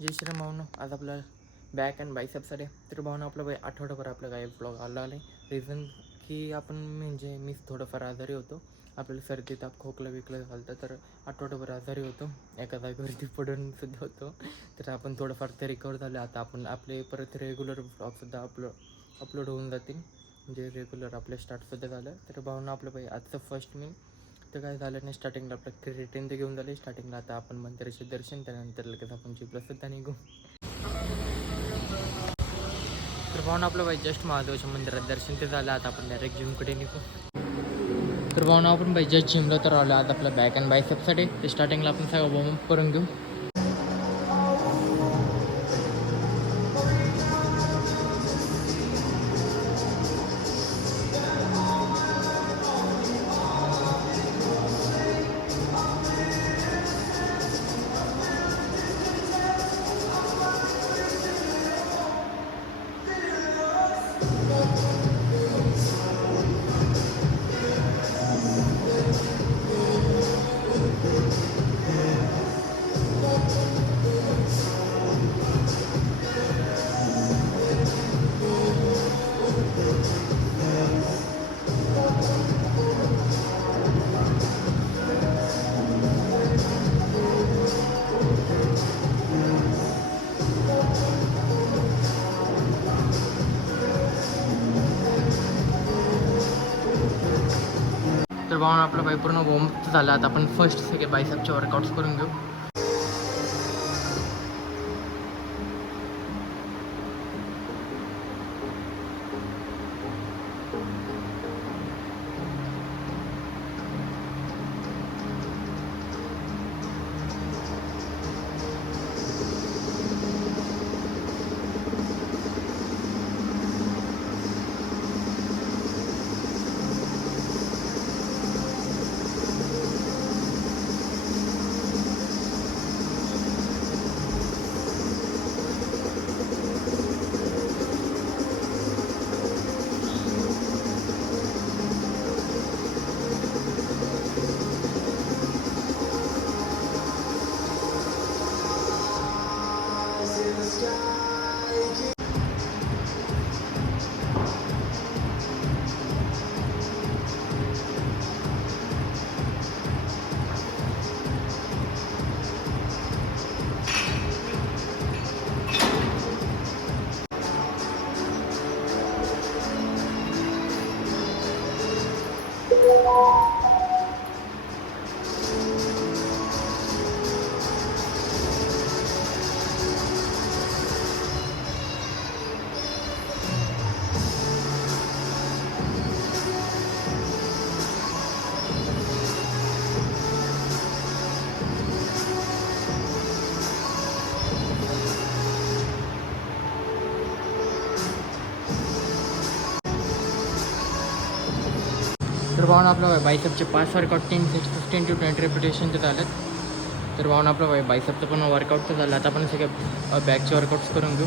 जय श्री भावना. आज आपला back and बायसेप्ससाठी तर भावना आपलं आठवडाभर आपलं काय ब्लॉग आला आहे. रिझन की आपण म्हणजे मी थोडंफार आजारी होतो. आपल्याला सर्दी ताप खोकलं विकलं झालं तर आठवडाभर आजारी होतो. एका जागेवरती पडून सुद्धा होतो. तर आपण थोडंफार ते रिकवर झालं. आता आपण आपले परत रेग्युलर ब्लॉगसुद्धा अपलोड होऊन जातील. म्हणजे रेग्युलर आपलं स्टार्टसुद्धा झालं. तर भावना आपलं आजचं फर्स्ट मील तर काय झालं नाही. स्टार्टिंगला आपलं क्रिएटिन तर घेऊन झालं. स्टार्टिंगला आता आपण मंदिराचे दर्शन, त्यानंतर लगेच आपण जिप्लासुद्धा निघू. तर भावना आपलं जस्ट महादेवाच्या मंदिरात दर्शन ते झालं. आता आपण डायरेक्ट जिमकडे निघू. तर भावना आपण जस्ट जिमला तर आलो. आता आपलं बॅक अँड बायसेपसाठी ते स्टार्टिंगला आपण सगळं वॉर्मअप करून घेऊ. तर भावना आपलं पूर्ण वॉर्मअप झालं. आता आपण फर्स्ट सगळे बायसेपचे वर्कआउट्स करून घेऊ. तर भावना आपलं बायसेपचे 5 वर्कआउट 15 to 20 रेपिटेशन ते झालं. तर भावना आपलं बायसेपचं पण वर्कआउट तर झालं. आता आपण सगळे बॅकचे वर्कआउट्स करून घेऊ.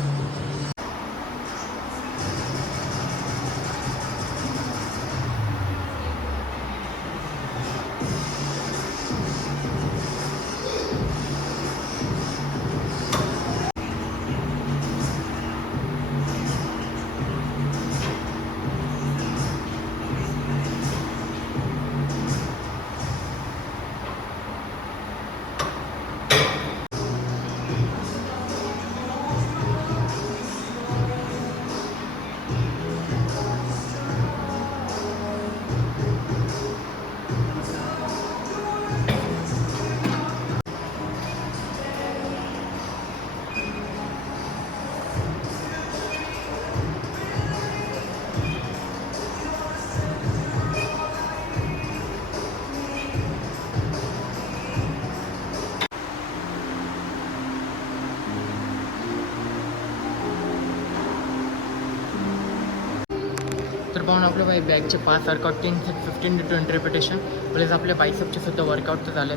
तर पाहून आपलं बॅकचे 5 वर्कआउट 15 to 20 रेपिटेशन प्लस आपल्या बायसेपचे सुद्धा वर्कआउट तर झाले.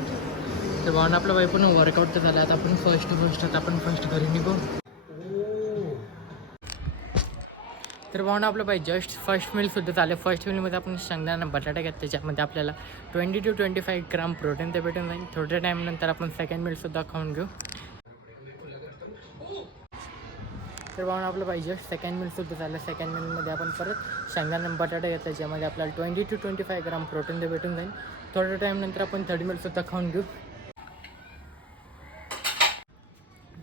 तर पाहून आपलं पूर्ण वर्कआउट तर झालं. आता आपण फर्स्ट घरी निघू. तर पाहून आपलं जस्ट फर्स्ट मीलसुद्धा झालं. फर्स्ट मीलमध्ये आपण शेंगदाणा बटाटा घेत, त्याच्यामध्ये आपल्याला 20 to 25 ग्राम प्रोटीन ते भेटून जाईल. थोड्या टाईमनंतर आपण सेकंड मीलसुद्धा खाऊन घेऊ. तर भावना आपलं पाहिजे सेकंड मीलसुद्धा झालं. सेकंड मीलमध्ये आपण परत शेंगदाणा बटाटा घेतला, ज्यामध्ये आपल्याला 20 to 25 ग्राम प्रोटीन ते भेटून जाईल. थोड्या टाईमनंतर आपण थर्ड मीलसुद्धा खाऊन घेऊ.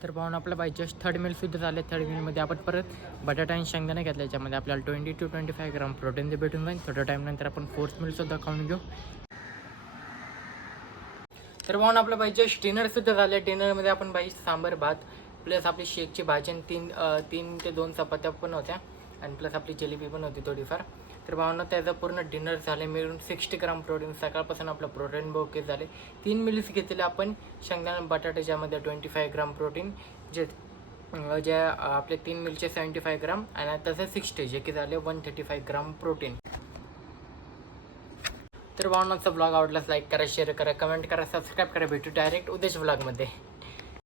तर पाहून आपलं पाहिजे थर्ड मीलसुद्धा झाले. थर्ड मीलमध्ये आपण परत बटाटा आणि शेंगदाणे घेतले, ज्यामध्ये आपल्याला 20 to 25 ग्राम प्रोटीन ते भेटून जाईल. थोड्या टाईमनंतर आपण फोर्थ मीलसुद्धा खाऊन घेऊ. तर पाहून आपलं पाहिजे डिनरसुद्धा झाले. डिनरमध्ये आपण पाहिजे सांबार भात प्लस आपली शेकची भाजी आणि 3 ते 2 चपात्या पण होत्या आणि प्लस आपली जिलेबी पण होती थोडीफार. तर भावना त्याचं पूर्ण डिनर झाले मिळून 60 ग्राम प्रोटीन. सकाळपासून आपलं प्रोटीन बहुके झाले. 3 मिल्स घेतलेले आपण शेंगदाणा बटाटा, ज्यामध्ये 25 ग्राम प्रोटीन, जे आपले 3 मिलचे 75 ग्राम आणि तसं 60 जे की झाले 135 ग्राम प्रोटीन. तर भावनाचा ब्लॉग आवडल्यास लाईक करा, शेअर करा, कमेंट करा, सबस्क्राईब करा. भेटू डायरेक्ट उद्याच्या ब्लॉगमध्ये.